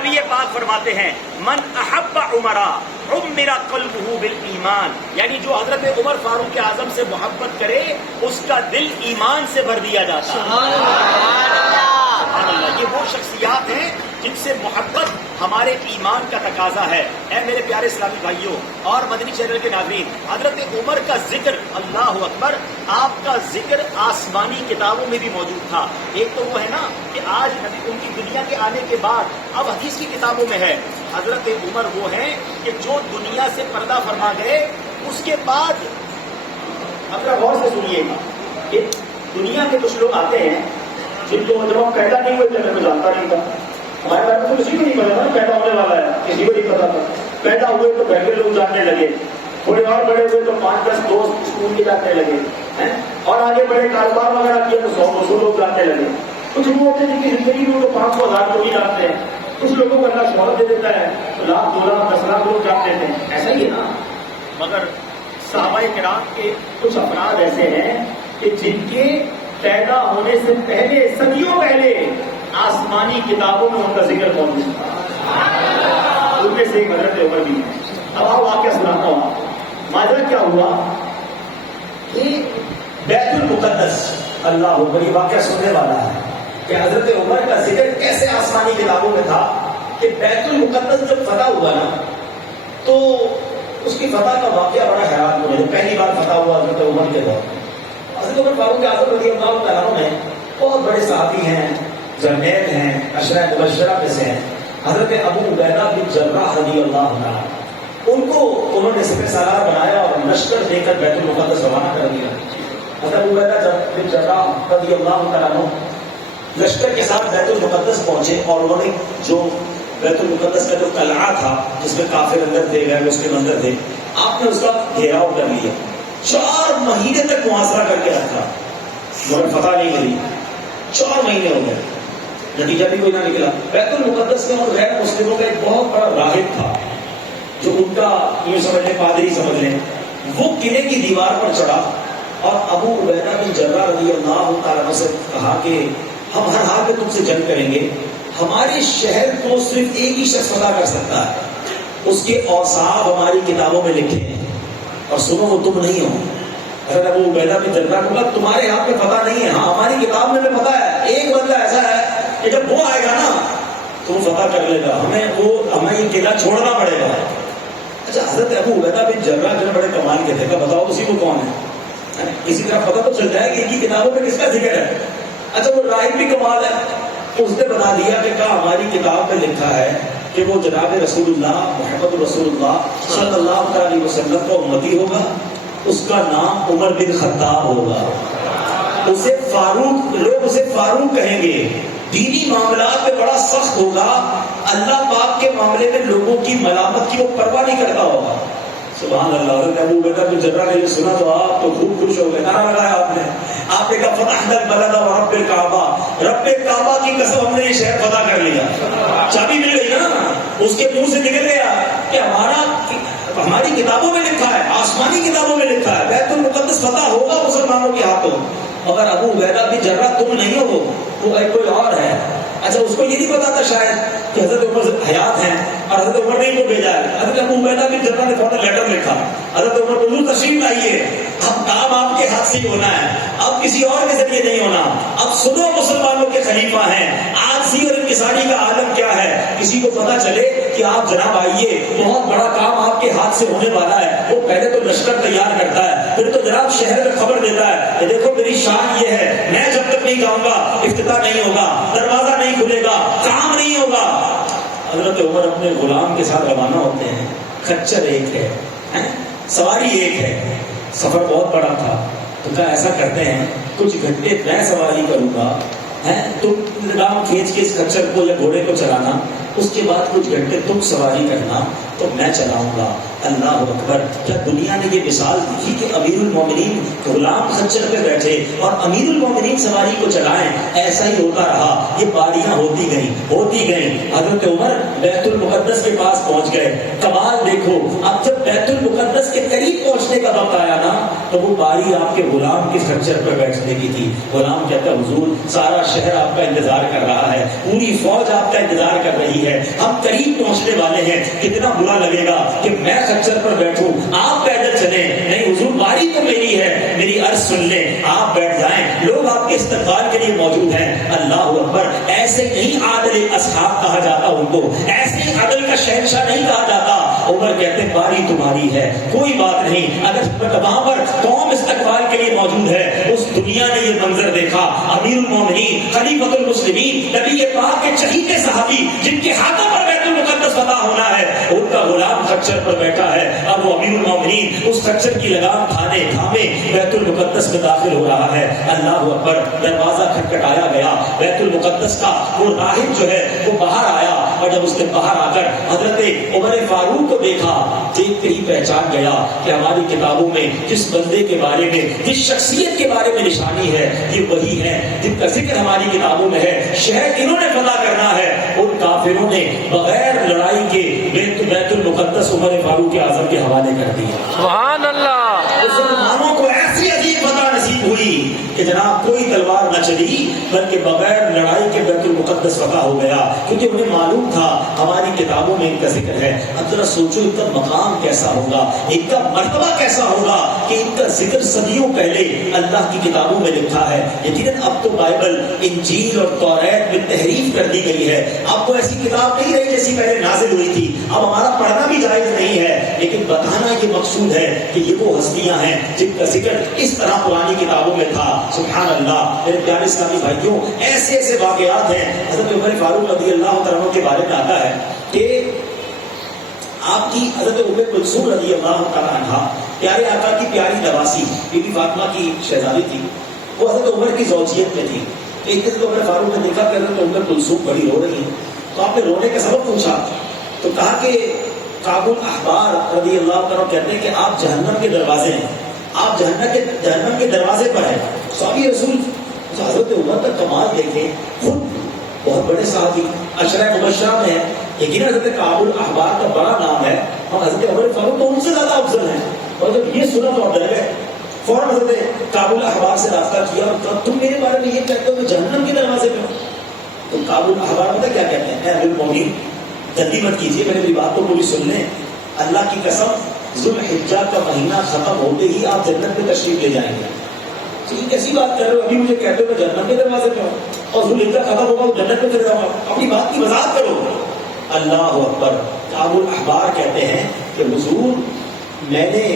نبی پاک فرماتے ہیں من احب عمرا عمر قلبہ بالایمان، یعنی جو حضرت عمر فاروق اعظم سے محبت کرے اس کا دل ایمان سے بھر دیا جاتا ہے۔ سبحان اللہ، یہ وہ شخصیات ہیں جن سے محبت ہمارے ایمان کا تقاضا ہے۔ اے میرے پیارے اسلامی بھائیوں اور مدنی چینل کے ناظرین، حضرت عمر کا ذکر، اللہ اکبر، آپ کا ذکر آسمانی کتابوں میں بھی موجود تھا۔ ایک تو وہ ہے نا کہ آج ان کی دنیا کے آنے کے بعد اب حدیث کی کتابوں میں ہے۔ حضرت عمر وہ ہیں کہ جو دنیا سے پردہ فرما گئے، اس کے بعد اب غور سے سنیے گا کہ دنیا کے کچھ لوگ آتے ہیں جن کو جب ہم پیدا نہیں ہوئے تھے میں جانتا نہیں تھا، ہمارے بارے میں تو کسی کو نہیں پتا تھا پیدا ہونے والا ہے، کسی کو نہیں پتا تھا۔ پیدا ہوئے تو گھر کے لوگ جاننے لگے، تھوڑے اور بڑے ہوئے تو 5-10 دوست اسکول کے جانے لگے، اور آگے بڑے کاروبار وغیرہ کیا تو 100-200 لوگ جاننے لگے۔ کچھ لوگ ہوتے ہیں جن کی زندگی میں تو 500-1000 لوگ ہی جانتے ہیں، کچھ لوگوں کو اللہ شہرت دے دیتا ہے تو 1,00,000 2,00,000 10,00,000 لوگ جانتے ہیں، ایسا ہی ہے نا۔ مگر صحابہ کرام کے کچھ افراد ایسے ہیں کہ جن کے پیدا ہونے سے پہلے، صدیوں پہلے آسمانی کتابوں میں ان کا ذکر موجود تھا، ان میں سے ایک حضرت عمر بھی ہے۔ اب آپ واقعہ سناتا ہوں۔ ماجرا کیا ہوا کہ بیت المقدس، اللہ اکبر، یہ واقعہ سننے والا ہے کہ حضرت عمر کا ذکر کیسے آسمانی کتابوں میں تھا کہ بیت المقدس جب فتح ہوا نا تو اس کی فتح کا واقعہ بڑا حیران ہوا۔ پہلی بار فتح ہوا حضرت عمر کے دور میں۔ حضرت عمر فاروق اعظم رضی اللہ تعالیٰ عنہ میں بہت بڑے صحابی ہیں، جرنیل ہیں، عشرہ مبشرہ میں سے ہیں، حضرت ابو عبیدہ بن جراح رضی اللہ عنہ۔ ان کو انہوں نے سپہ سالار بنایا اور لشکر دے کر بیت المقدس روانہ کر دیا۔ حضرت ابو عبیدہ بن جراح رضی اللہ تعالیٰ عنہ لشکر کے ساتھ بیت المقدس پہنچے اور انہوں نے جو بیت المقدس کا جو قلعہ تھا جس میں کافر اندر تھے، غیر اس کے منظر تھے، آپ نے اس کا گھیراؤ کر لیا۔ 4 مہینے تک محاصرہ کر کے رکھا، مگر فتح نہیں ملی۔ 4 مہینے ہو گئے، نتیجہ بھی کوئی نہ نکلا۔ بیت المقدس میں اور غیر مسلموں کا ایک بہت بڑا راہب تھا جو ان کا یہ سمجھ لیں پادری سمجھ لیں، وہ قلعے کی دیوار پر چڑھا اور ابو عبیدہ بن جراح رضی اللہ تعالیٰ عنہ سے کہا کہ ہم ہر حال میں تم سے جنگ کریں گے، ہمارے شہر کو صرف ایک ہی شخص فتح کر سکتا ہے، اس کے اوصاف ہماری کتابوں میں لکھے ہیں، اور سنو وہ تم نہیں ہو۔ حضرت ابو عبیدہ بن جراح کو کہا تمہارے ہاتھ میں فتح نہیں ہے، ہاں ہماری کتاب میں پتہ ہے ایک بندہ ایسا ہے کہ جب وہ آئے گا نا تو وہ فتح کر لے گا، ہمیں یہ قلعہ چھوڑنا پڑے گا۔ اچھا، حضرت ابو عبیدہ بن جراح جو بڑے کمال کے تھے، کہ بتاؤ اسی کو کون ہے، اسی طرح پتہ تو چل جائے کہ ان کی کتابوں میں کس کا ذکر ہے۔ اچھا، وہ راہب بھی کمال ہے، اس نے بتا دیا کہ کہا ہماری کتاب میں لکھا ہے کہ وہ جناب رسول اللہ محمد رسول اللہ صلی اللہ علیہ وسلم کا امتی ہوگا، اس کا نام عمر بن خطاب ہوگا، اسے فاروق، لوگ اسے فاروق کہیں گے، دینی معاملات میں بڑا سخت ہوگا، اللہ پاک کے معاملے میں لوگوں کی ملامت کی وہ پرواہ نہیں کرتا ہوگا۔ سبحان اللہ۔ حضرت ابو عبیدہ بن جراح نے یہ سنا تو آپ تو خوب خوش ہو گئے، نعرہ لگایا آپ نے کہا فتحنا البلد ورب الکعبہ، رب کعبہ کی قسم ہم نے یہ شہر فتح کر لیا۔ چابی مل گئی نا، اس کے منہ سے نکل گیا کہ ہماری کتابوں میں لکھا ہے، آسمانی کتابوں میں لکھا ہے بیت المقدس فتح ہوگا مسلمانوں کے ہاتھوں، مگر ابو عبیدہ بن جراح تم نہیں ہو، وہ کوئی اور ہے۔ اچھا، اس کو یہ نہیں پتا تھا شاید کہ حضرت عمر حیات ہیں اور حضرت عمر نے ان کو بھیجا ہے۔ حضرت ابو عبیدہ بن جراح نے فوراً لیٹر لکھا، حضرت عمر حضور تشریف لائیے، اب کام آپ کے ہاتھ سے ہی ہونا ہے، اب کسی اور کے ذریعے نہیں ہونا، اب سنو مسلمانوں کے خلیفہ ہیں، آجزی اور انکساری کا عالم کیا ہے، کسی کو پتا چلے کہ آپ جناب آئیے، بہت بڑا کام آپ کے ہاتھ سے ہونے والا ہے۔ وہ پہلے تو لشکر تیار کرتا ہے، پھر تو جناب شہر میں خبر دیتا ہے کہ دیکھو میری شان یہ ہے، میں جب تک نہیں جاؤں گا افتتاح نہیں ہوگا، دروازہ نہیں کھلے گا، کام نہیں ہوگا۔ حضرت عمر اپنے غلام کے ساتھ روانہ ہوتے ہیں، خچر ایک ہے، سواری ایک ہے، سفر بہت بڑا تھا، تو کہا ایسا کرتے ہیں کچھ گھنٹے میں سواری کروں گا، تم گام کھینچ کے اس خچر کو یا گھوڑے کو چلانا، اس کے بعد کچھ گھنٹے تم سواری کرنا تو میں چلاؤں گا۔ اللہ اکبر۔ کیا دنیا نے یہ مثال دیکھی کہ امیر المومنین غلام خچر پہ بیٹھے اور امیر المومنین سواری کو چلائیں؟ ایسا ہی ہوتا رہا، یہ باریاں ہوتی گئیں۔ حضرت عمر بیت المقدس کے پاس پہنچ گئے۔ کمال دیکھو، اب جب بیت المقدس کے قریب پہنچنے کا وقت آیا نا تو وہ باری آپ کے غلام کے خچر پر بیٹھنے کی تھی۔ غلام کہتا حضور سارا شہر آپ کا انتظار انتظار کر رہا ہے, پوری فوج آپ کا انتظار کر رہی ہے, ہم قریب پہنچنے والے ہیں. کتنا برا لگے گا کہ میں خچر پر بیٹھوں, آپ پیدل چلیں, نہیں حضور باری تو میری ہے, میری عرض سن لیں, آپ بیٹھ جائیں, لوگ آپ کے استقبال کے لیے موجود ہیں. اللہ اکبر. ایسے نہیں عادل اصحاب کہا جاتا, ان کو ایسے عدل کا شہنشاہ نہیں کہا جاتا. عمر کہتے باری تمہاری ہے, کوئی بات نہیں. اگر وہاں پر قوم استقبال کے لیے موجود ہے, اس دنیا نے یہ منظر دیکھا, امیر المومنین خلیفۃ المسلمین نبی پاک کے چہیتے صحابی جن کے ہاتھوں پر بیت المقدس فتح ہونا ہے, ان کا غلام خچر پر بیٹھا ہے, اب وہ امیر المومنین اس خچر کی لگام تھامے بیت المقدس میں داخل ہو رہا ہے. اللہ اکبر. دروازہ کھٹکھٹایا گیا, بیت المقدس کا وہ راہب جو ہے وہ باہر آیا, اور جب اس نے باہر آ کر حضرت عمر فاروق کو دیکھا, دیکھتے ہی پہچان گیا کہ ہماری کتابوں میں جس بندے کے بارے میں, جس شخصیت کے بارے میں نشانی ہے, یہ وہی ہے جن کا ذکر ہماری کتابوں میں ہے. شہر انہوں نے فتح کرنا ہے. ان کافروں نے بغیر لڑائی کے بیت المقدس عمر فاروق اعظم کے حوالے کر دیا. سبحان اللہ. مسلمانوں کو ایسی عجیب فتح نصیب ہوئی کہ جناب کوئی تلوار نہ چلی, بلکہ بغیر لڑائی کے بیت المقدس فتح ہو گیا, کیونکہ انہیں معلوم تھا ہماری کتابوں میں ان کا ذکر ہے. اب ذرا سوچو ان کا مقام کیسا ہوگا, ان کا مرتبہ کیسا ہوگا کہ ان کا ذکر صدیوں پہلے اللہ کی کتابوں میں لکھا ہے. یقیناً اب تو بائبل, انجیل اور توریت میں تحریف کر دی گئی ہے. اب تو ایسی کتاب نہیں رہی جیسی پہلے نازل ہوئی تھی. اب ہمارا پڑھنا بھی جائز نہیں ہے, لیکن بتانا یہ مقصود ہے کہ یہ وہ ہستیاں ہیں جن کا ذکر اس طرح پرانی کتابوں میں تھا. سبحان اللہ. میرے پیارے اسلامی بھائیوں, ایسے ایسے واقعات ہیں. حضرت عمر فاروق رضی اللہ عنہ کے بارے میں آتا ہے کہ آپ کی حضرت ام کلثوم رضی اللہ تعالیٰ عنہ, پیارے آقا کی پیاری نواسی بی بی فاطمہ کی شہزادی تھی, وہ حضرت عمر کی زوجیت میں تھی. ایک دن تو عمر فاروق نے دیکھا کہ حضرت ام کلثوم بڑی رو رہی ہیں, تو آپ نے رونے کا سبب پوچھا, تو کہا کہ کعب الاحبار رضی اللہ تعالیٰ کہتے ہیں کہ آپ جہنم کے دروازے ہیں, آپ جہنم کے دروازے پر ہیں. صحابی رسول حضرت عمر کا کمال دیکھیں, خود بہت بڑے صحابی عشرہ مبشرہ میں ہیں, لیکن حضرت کعب الاحبار کا بڑا نام ہے, اور حضرت عمر فاروق تو ان سے زیادہ افضل ہیں. اور جب یہ سنا تو ڈر گئے, فوراً حضرت کعب الاحبار سے رابطہ کیا اور کہا تم میرے بارے میں یہ کہتے ہو کہ جہنم کے دروازے پہ ہو. تو کعب الاحبار پتہ کیا کہتے ہیں, اے امیر المومنین جلدی مت کیجیے, میں نے میری بات تو پوری سن لیں. اللہ کی قسم ذوالحجہ کا مہینہ ختم ہوتے ہی آپ جنت میں تشریف لے جائیں گے. تو یہ کیسی بات کر رہے ہو, ابھی مجھے کہتے ہو میں جنت کے دروازے پہ ہوں, اور ذوالحجہ ختم ہوگا تو جنت میں چلے جاؤں گا, اپنی بات کی وضاحت کرو. اللہ اکبر. کعب الاحبار کہتے ہیں کہ حضور میں نے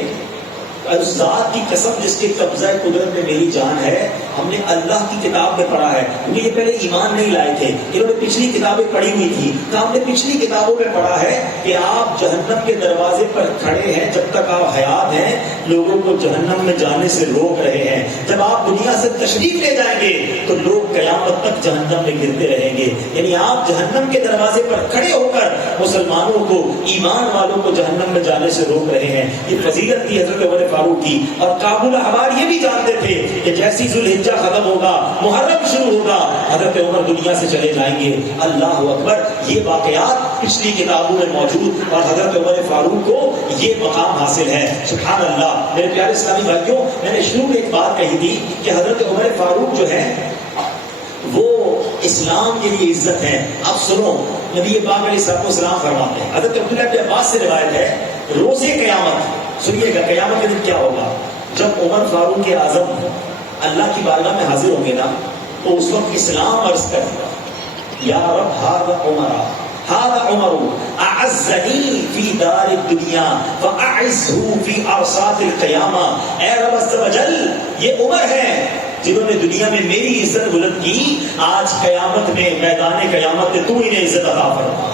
اس ذات کی قسم جس کے قبضہ قدرت میں میری جان ہے, ہم نے اللہ کی کتاب میں پڑھا ہے, کیونکہ یہ پہلے ایمان نہیں لائے تھے, انہوں نے پچھلی کتابیں پڑھی ہوئی تھی, تو ہم نے پچھلی کتابوں میں پڑھا ہے کہ آپ جہنم کے دروازے پر کھڑے ہیں, جب تک آپ حیات ہیں لوگوں کو جہنم میں جانے سے روک رہے ہیں, جب آپ دنیا سے تشریف لے جائیں گے تو لوگ قیامت تک جہنم میں گرتے رہیں گے. یعنی آپ جہنم کے دروازے پر کھڑے ہو کر مسلمانوں کو, ایمان والوں کو جہنم میں جانے سے روک رہے ہیں. یہ فضیلت تھی حضرت عمر فاروق کی. اور کعب الاحبار یہ بھی جانتے تھے کہ جیسی ذوالحجہ ختم ہوگا, محرم شروع ہوگا, حضرت عمر دنیا سے چلے جائیں گے. اللہ اکبر. یہ واقعات پچھلی کتابوں میں موجود, اور حضرت عمر فاروق کو یہ مقام حاصل ہے. سبحان اللہ. میرے پیارے اسلامی بھائیوں, میں نے شروع میں ایک بات کہی تھی کہ حضرت عمر فاروق جو ہے وہ اسلام کے لیے عزت ہے. اب سنو, نبی پاک علیہ السلام فرماتے ہیں, حضرت عبداللہ بن عباس سے روایت ہے, روز قیامت, سنیے گا قیامت کے دن کیا ہوگا, جب عمر فاروق اعظم اللہ کی بارگاہ میں حاضر ہوں گے نا, تو اس وقت اسلام عرض کرتا, یا رب ھذا عمر, ھذا عمر اعزنی فی دار الدنیا فاعزہ فی ارصاد القیامہ. اے رب عز و جل, یہ عمر ہے جنہوں نے دنیا میں میری عزت بلند کی, آج قیامت میں, میدان قیامت میں تو انہیں عزت عطا فرما.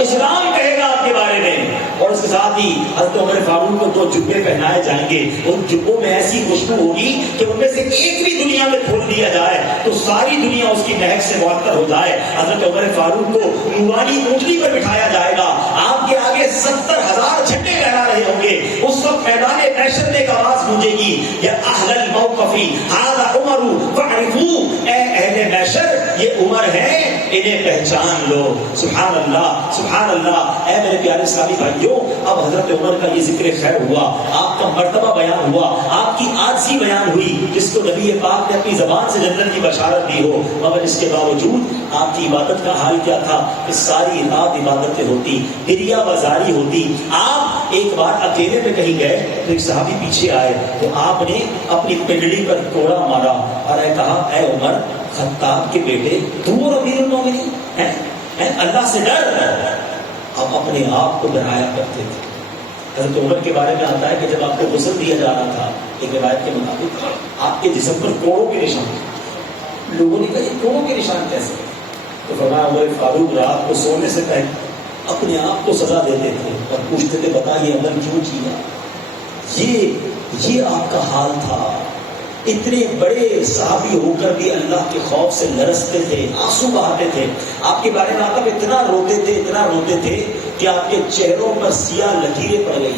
اسلام کہے گا آپ کے بارے میں. اور اس کے ساتھ ہی حضرت عمر فاروق کو 2 جبے پہنائے جائیں گے. ان جبوں میں ایسی خوشبو ہوگی کہ ان میں سے ایک بھی دنیا میں کھول دیا جائے تو ساری دنیا اس کی مہک سے معطر ہو جائے. حضرت عمر فاروق کو نورانی اونٹنی پر بٹھایا جائے گا, آپ کے آگے 70,000 جھنڈے لہرا رہے ہوں گے. اس وقت میدان محشر میں ایک آواز گونجے گی, یا اہل الموقف ھذا عمر فاعرفوا, اے اہل محشر یہ عمر ہے، انہیں پہچان لو۔ سبحان اللہ سبحان اللہ۔ اے میرے پیارے اسلامی بھائیوں، اب حضرت عمر کا یہ ذکر خیر ہوا، آپ کا مرتبہ بیان ہوا، آپ کی عاجزی بیان ہوئی، جس کو نبی پاک نے اپنی زبان سے جنت کی بشارت دی ہو، مگر اس کے باوجود آپ کی عبادت کا حال کیا تھا کہ ساری رات عبادتیں ہوتی، دریا بازاری ہوتی۔ آپ ایک بار اکیلے میں کہیں گئے تو ایک صحابی پیچھے آئے تو آپ نے اپنی پنڈلی پر کوڑا مارا اور کہا، اے عمر خطاب کے بیٹے، تو امیر المومنین ہیں، اللہ سے ڈر۔ اب اپنے آپ کو ڈرایا کرتے تھے۔ حضرت عمر کے بارے میں آتا ہے کہ جب آپ کو غسل دیا جا رہا تھا، ایک روایت کے مطابق آپ کے جسم پر کوڑوں کے نشان تھے۔ لوگوں نے کہا یہ کوڑوں کے نشان کیسے؟ تو فرمایا عمر فاروق رات کو سونے سے پہلے اپنے آپ کو سزا دیتے تھے اور پوچھتے تھے بتا یہ عمل کیوں کیا؟ یہ آپ کا حال تھا۔ اتنے بڑے صحابی ہو کر بھی اللہ کے خوف سے لرزتے تھے، آنسو بہاتے تھے۔ آپ کے بارے میں آتا اتنا روتے تھے کہ آپ کے چہروں پر سیاہ لکیریں پڑ گئی۔